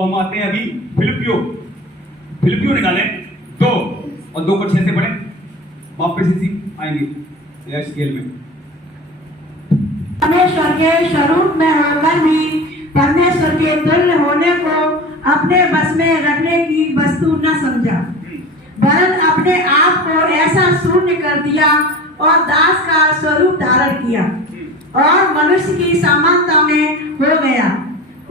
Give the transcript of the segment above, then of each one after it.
तो हम आते हैं अभी फिलिपियो निकालें 2 और 2 को 6 से पढ़ें, वापस इसी आएंगे स्केल में। परमेश्वर के स्वरूप में होकर भी परमेश्वर के तुल्य होने को अपने बस में रखने की वस्तु न समझा, वरन अपने आप को ऐसा शून्य कर दिया और दास का स्वरूप धारण किया और मनुष्य की समानता में हो गया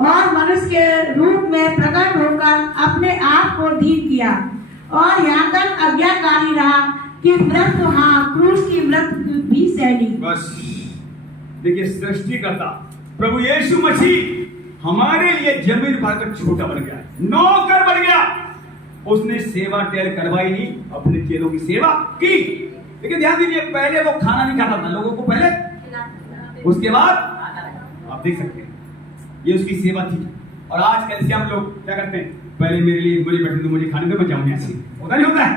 और मनुष्य के रूप में प्रकट होकर अपने आप को दीन किया और यहाँ तक आज्ञाकारी रहा कि मृत्यु, क्रूस की मृत्यु भी सहली। बस देखिए, सृष्टिकर्ता प्रभु यीशु मसीह हमारे लिए जमीन पाकर छोटा बन गया, नौकर बन गया। उसने सेवा टेल करवाई नहीं, अपने चेलों की सेवा की। लेकिन ध्यान दीजिए, पहले वो खाना नहीं खाता था लोगों को, पहले, उसके बाद आप देख सकते हैं ये उसकी सेवा थी। और आज कैसे हम लोग क्या करते हैं, पहले मेरे लिए मुझे बैठने दो, मुझे खाने दो, मैं जाऊं यहाँ से, होता नहीं होता है।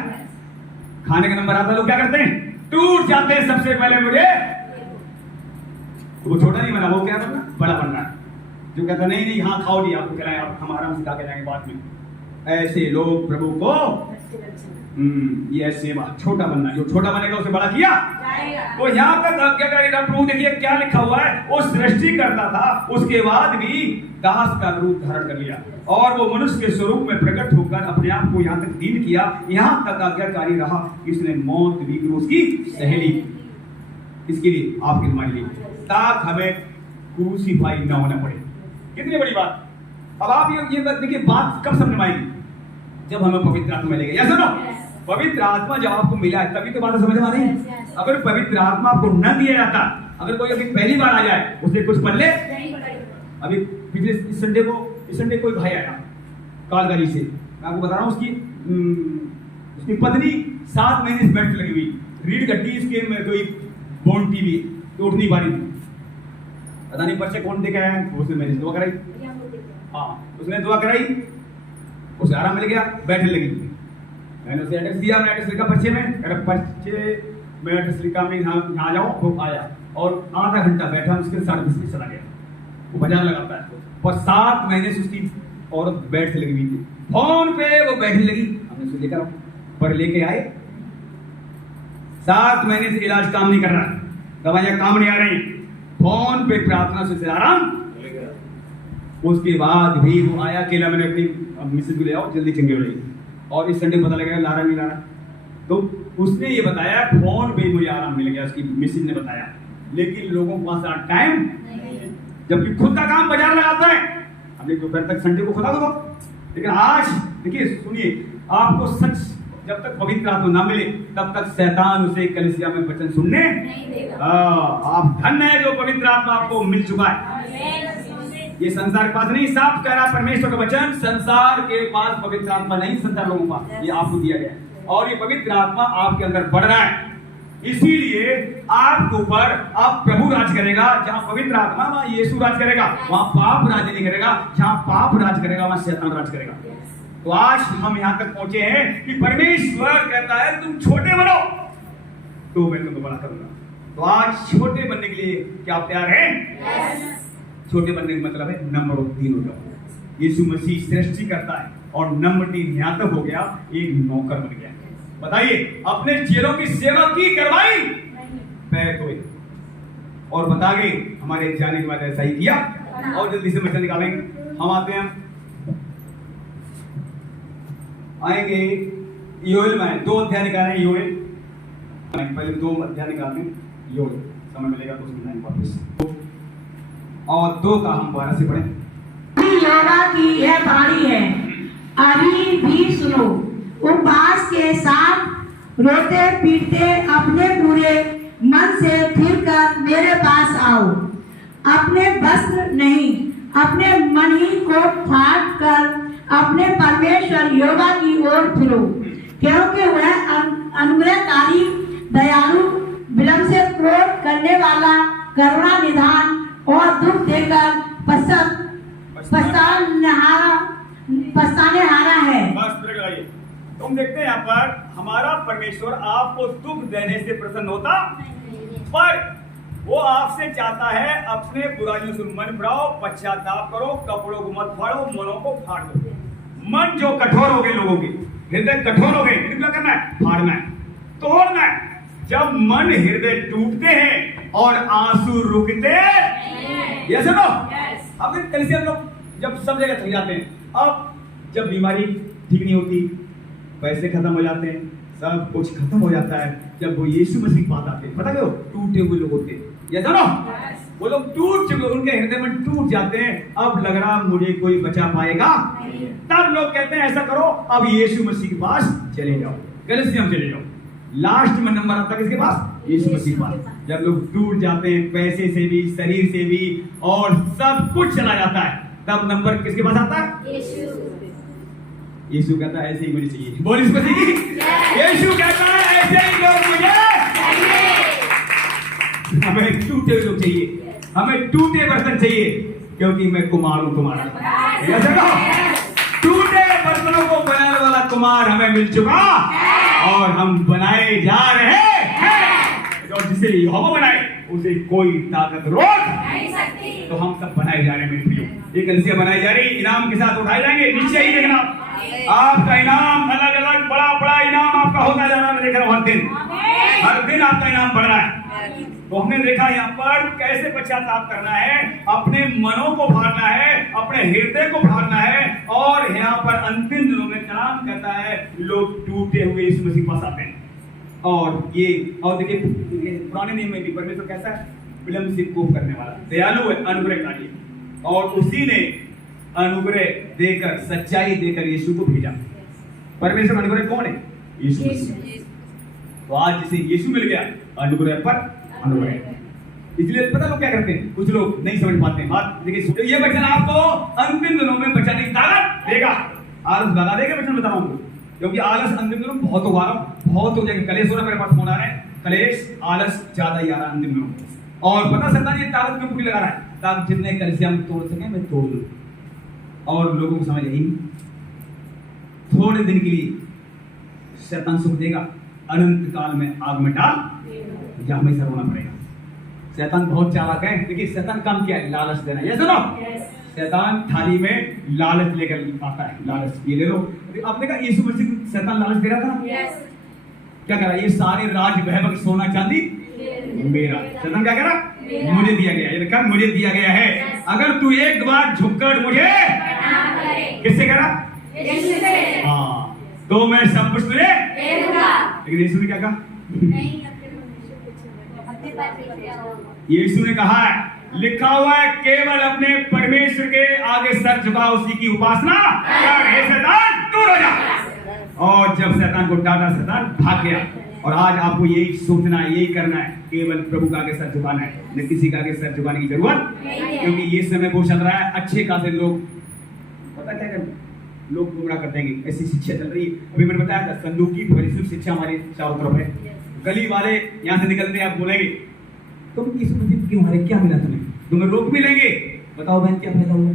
खाने का नंबर आता, लोग क्या करते हैं, टूट जाते हैं सबसे पहले मुझे। वो छोटा नहीं बना, वो क्या बनना, बड़ा बनना है। जो कहता नहीं नहीं हाँ खाओ जी, आपको खिलाएं, आप हम आराम से खा के जाएंगे बाद में। ऐसे लोग प्रभु को ये सेवा, छोटा बनना, जो छोटा बनेगा उसे बड़ा किया। तो यहाँ तक आज्ञाकारी रहा प्रभु। देखिए क्या लिखा हुआ है, वो सृष्टि करता था, उसके बाद भी दास का रूप धारण कर लिया और वो मनुष्य के स्वरूप में प्रकट होकर अपने आप को यहाँ तक दीन किया। यहाँ तक आज्ञाकारी रहा, इसने मौत भी क्रूस की सहेली। इसके लिए, आपके हमारे लिए, ताकि हमें क्रूसीफाई न होना पड़े। कितनी बड़ी बात। अब आप ये देखिए, बात कब समझ में आएगी, जब हमें पवित्र आत्मा मिलेगी। या सुनो, पवित्र आत्मा जब आपको मिला है तभी तो बात समझ में आ रही है। अगर पवित्र आत्मा आपको न दिया जाता, अगर कोई अभी पहली बार आ जाए, उसने कुछ पढ़ ले। अभी पिछले इस संडे कोई भाई आया कालगरी से, मैं आपको बता रहा हूँ, उसकी पत्नी 7 महीने से बेड पे लगी हुई, रीढ़ की हड्डी इसके में कोई बोन टीवी तो उठ नहीं पा रही थी। पता नहीं पर्चे कौन देके आया, उसने मेरी दुआ कराई। हाँ, उसने दुआ कराई, उसे आराम मिल गया, बैठने लगी। मैंने उसे एड्रेस दिया, एड्रेस लिखा पर्चे में, पर्चे में एड्रेस लिखा, मैं यहाँ जाओ। वो आया और आधा घंटा बैठा, उसके 10:30 बजे चला गया। वो बाजार लगाता है और 7 महीने से उसकी औरत बैठ लगी हुई थी, फोन पे वो बैठने लगी। हमने उसे लेकर पर लेके आए, 7 महीने से इलाज काम नहीं कर रहा, दवाइयां काम नहीं आ रही, फोन पे प्रार्थना से आराम। उसके बाद भी वो आया अकेला, मैंने अपनी मिसेज को ले आओ जल्दी, चंगे हो रही। और इस संडे पता लगा ला रहा नहीं ला रहा, तो उसने ये बताया फोन पे मुझे आराम मिल गया, उसकी मिसेज ने बताया। लेकिन लोगों के पास टाइम, जबकि खुद का काम बाजार लगाता है, हमने दोपहर तक संडे को खुदा दो। लेकिन आज देखिए, सुनिए, आपको सच जब तक पवित्र आत्मा ना मिले तब तक शैतान उसे कलीसिया में वचन सुनने नहीं देगा। आप धन्य है जो पवित्र आत्मा आपको मिल चुका है। ये संसार के पास नहीं, साफ कह रहा परमेश्वर का वचन, संसार के पास पवित्र आत्मा नहीं, संसार लोगों के पास ये आपको दिया गया है। और ये पवित्र आत्मा आपके अंदर बढ़ रहा है, इसीलिए आपके ऊपर अब प्रभु राज करेगा। जहां पवित्र आत्मा, वहां यीशु राज करेगा, वहां पाप राज नहीं करेगा। जहां पाप राज करेगा, वहां शैतान राज करेगा। तो आज हम यहां तक पहुंचे हैं कि परमेश्वर कहता है तुम छोटे बनो तो मैं तुमको बड़ा करूंगा। तो आज छोटे बनने के लिए क्या आप तैयार हैं? छोटे बनने का मतलब है नंबर 3 हो जाओ। यीशु मसीह सृष्टि करता है और नंबर 3 यहां तक हो गया, एक नौकर बन गया। बताइए, अपने चेलों की सेवा की करवाई, पैर धोए और बता गए, हमारे जाने के बाद ऐसा ही किया। और जल्दी से मछली निकालेंगे, हम आते हैं, आएंगे योएल में 2 अध्याय निकालें। योएल पहले 2 अध्याय निकालते हैं, योएल समय मिलेगा तो सुनाएंगे वापस। और 2 का हम 12 से पढ़ें। यहोवा की यह वाणी है, अभी भी सुनो, उपवास के साथ रोते पीटते अपने पूरे मन से फिरकर मेरे पास आओ। अपने वस्त्र नहीं, अपने मन ही को फाड़ कर अपने परमेश्वर यहोवा की ओर फिरो, क्योंकि वह अनुग्रहकारी, दयालु, विलंब से क्रोध करने वाला, करुणा निधान और दुख देकर पछताने हारा है। तुम देखते हैं यहाँ पर हमारा परमेश्वर आपको दुख देने से प्रसन्न होता, पर वो आपसे चाहता है अपने बुराइयों से मन फिराओ, पश्चाताप करो, कपड़ों को मत फाड़ो, मनों को फाड़ दो। मन जो कठोर हो गए लोगों के, हृदय कठोर हो गए, इनको क्या करना है? फाड़ना है, तोड़ना है। जब मन हृदय टूटते हैं और आंसू रुकते, ये सुनो, अब कलिसिया लोग जब सब जगह थक जाते हैं, अब जब बीमारी ठीक नहीं होती, पैसे खत्म हो जाते हैं, सब कुछ खत्म हो जाता है, जब वो यीशु मसीह पास आते हैं, पता क्यों? टूटे हुए लोग होते हैं, ये सुनो, वो लोग टूट चुके, उनके हृदय में टूट जाते हैं। अब लग रहा मुझे कोई बचा पाएगा, तब लोग कहते हैं ऐसा करो, अब यीशु मसीह के पास चले जाओ, कलीसिया में चले जाओ। लास्ट में नंबर आता है किसके पास? यीशु मसीह के पास। जब लोग टूट जाते हैं, पैसे से भी, शरीर से भी, और सब कुछ चला जाता है, तब नंबर किसके पास आता है? यीशु कहता है ऐसे ही मुझे चाहिए। बोल इस मसीह की। यीशु कहता है ऐसे ही लोग मुझे, हमें टूटे हुए लोग चाहिए, हमें टूटे बर्तन चाहिए, क्योंकि मैं कुमार हूं तुम्हारा। टूटे बर्तनों को बनाने वाला कुमार हमें मिल चुका, और हम बनाए जा रहे हैं। और जिसे यहोवा बनाए उसे कोई ताकत रोक नहीं सकती। तो हम सब बनाए जा रहे हैं मेरे प्रियो, ये कलीसिया बनाई जा रही, इनाम के साथ उठाए जाएंगे। नीचे ही देखना, आपका इनाम अलग अलग बड़ा बड़ा इनाम आपका होता जा रहा है। मैं देख रहा हूं हर दिन आपका इनाम बढ़ रहा है। तो हमने देखा यहाँ पर कैसे पश्चाताप करना है, अपने मनों को फाड़ना है, अपने हृदय को फाड़ना है, और यहाँ पर अंतिम दिनों में कलाम कहता है लोग टूटे हुए यीशु मसीह पास आते हैं। और ये, और देखिए पुराने नियम में भी परमेश्वर कैसा है? विलंब से कोप करने वाला, दयालु है, अनुग्रहकारी, और उसी ने अनुग्रह देकर, सच्चाई देकर यीशु को भेजा। परमेश्वर अनुग्रह कौन है? यीशु मसीह। तो आज जिसे यीशु मिल गया, अनुग्रह पर अनुग्रह। इसलिए पता लोग क्या करते हैं, कुछ लोग नहीं समझ पाते हैं बात। देखिए तो ये वचन आपको अंतिम दिनों में बचाने की ताकत देगा, आलस भगा देगा। वचन बता रहा हूं, क्योंकि आलस अंतिम दिनों में बहुत होगा, बहुत हो जाएगा। कलेश हो रहा, मेरे पास फोन आ रहा है, कलेश आलस ज्यादा ही आ रहा है अंतिम दिनों में। और पता शैतान ये ताकत क्यों पूरी लगा रहा है, ताकि जितने कलीसिया में तोड़ सके मैं तोड़ लूं, और लोगों को समझ यही थोड़े दिन के लिए शैतान सुख देगा, अनंत काल में आग में डाल या हमेशा रोना पड़ेगा। शैतान बहुत चालाक है। देखिए शैतान काम क्या है? लालच देना। ये सुनो, शैतान थाली में लालच लेकर आता है, लालच, ये ले लो। आपने कहा यीशु मसीह शैतान लालच दे रहा था, क्या कह रहा है? ये सारे राज वैभव सोना चांदी मेरा। शैतान क्या कह रहा? मुझे दिया गया है, ये लिखा मुझे दिया गया है। अगर तू एक बार झुककर मुझे, किससे कह रहा? हाँ, तो मैं सब कुछ तुझे दे दूंगा। लेकिन यीशु ने क्या कहा? यीशु ने कहा है, लिखा हुआ है, केवल अपने परमेश्वर के आगे सर झुका, उसी की उपासना कर, हे शैतान दूर हो जा। और जब शैतान को डांटा, शैतान भाग गया। और आज आपको यही सोचना है, यही करना है, केवल प्रभु का आगे सर झुकाना है, न किसी का आगे सर झुकाने की जरूरत, क्योंकि ये समय वो चल रहा है, अच्छे खासे लोग पता क्या कर, लोग गुमराह कर देंगे, ऐसी शिक्षा चल रही है। अभी मैंने बताया था, संदूकी परिशुद्ध शिक्षा हमारे चारों तरफ है। गली वाले यहाँ से निकलते हैं, आप बोलेंगे तुम यीशु मसीह क्यों हमारे, क्या मिला तुम्हें? तुम्हें रोक भी लेंगे, बताओ बहन क्या फायदा हुआ?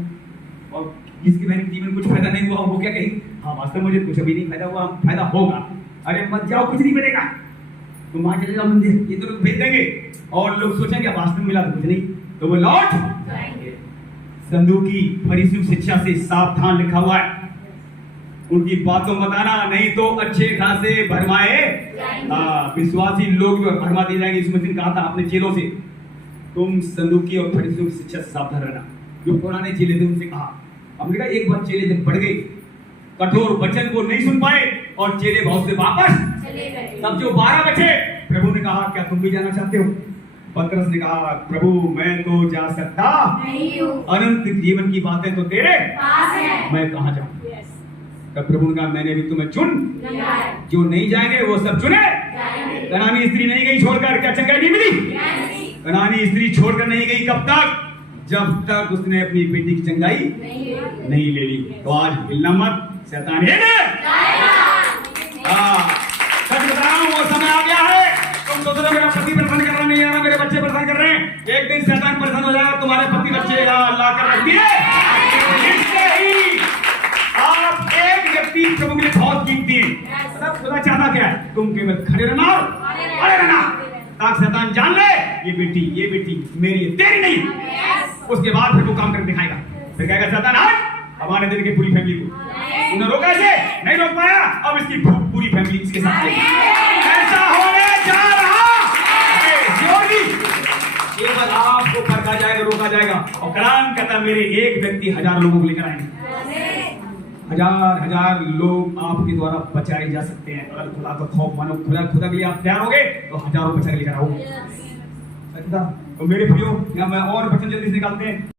और जिसकी बहन के जीवन कुछ फायदा नहीं हुआ, वो क्या कहेगी? हाँ वास्तव मुझे कुछ अभी नहीं फायदा हुआ, फायदा होगा। अरे मत जाओ, कुछ नहीं मिलेगा, तुम वहां चले जाओ मंदिर, ये तो लोग भेज देंगे। और लोग सोचेंगे वास्तव में मिला तो कुछ नहीं, तो वो लौट जाएंगे। संदूकी परिशुद्ध शिक्षा से सावधान लिखा हुआ है, उनकी बातों बताना, नहीं तो अच्छे खासे भरमाए विश्वासी लोग जो भरमा दिए जाएंगे। यीशु मसीह ने कहा था अपने चेलों से, तुम संदूकी और परिशुद्ध शिक्षा से सावधान रहना। जो पुराने चेले थे उनसे कहा, हमने कहा एक बार चेले जब बढ़ गए, कठोर वचन को नहीं सुन पाए और चेले बहुत से वापस चले गए, तब जो 12 बचे, प्रभु ने कहा क्या तुम भी जाना चाहते हो? पतरस ने कहा, प्रभु मैं तो जा सकता नहीं हूं, अनंत जीवन की बातें तो तेरे पास है, मैं कहां जाऊं? तब प्रभु ने कहा, मैंने भी तुम्हें चुन, जो नहीं जाएंगे वो सब चुने जाएंगे। कनानी स्त्री नहीं गई छोड़कर, क्या चंगाई नहीं मिली? कनानी स्त्री छोड़कर नहीं गई, कब तक? जब तक उसने अपनी बेटी की चंगाई नहीं ले ली। तो आज हिलना मत, शैतान है ना, सच बता रहा हूं, वो समय आ गया है। तुम सोच रहे मेरा पति परेशान कर रहा, नहीं आ रहा, मेरे बच्चे परेशान कर रहे हैं, एक दिन शैतान परेशान हो जाएगा, तुम्हारे पति बच्चे ला कर रख दिए। इससे ही आप एक व्यक्ति प्रभु के लिए बहुत कीमती है। खुदा चाहता क्या है? तुम केवल खड़े रहना, खड़े रहना, ताकि शैतान जान ले ये बेटी मेरी है, तेरी नहीं। उसके बाद फिर वो काम करके दिखाएगा, फिर कहेगा शैतान हट, अब आने देने की पूरी फैमिली को। उन्हें रोका ऐसे नहीं रोक पाया, अब इसकी पूरी फैमिली इसके साथ है। ऐसा होने जा रहा एक बार आपको फर्क आ जाएगा, रोका जाएगा। और कुरान कहता मेरे एक व्यक्ति 1000 लोगों को लेकर आएंगे। 1000 लोग आपके द्वारा बचाए जा सकते हैं अगर खुदा का खौफ मानो, खुदा के लिए आप तैयार होगे तो हजारों बचा के लेकर आओगे। तो मेरे भाइयों, मैं और वचन जल्दी से निकालते हैं।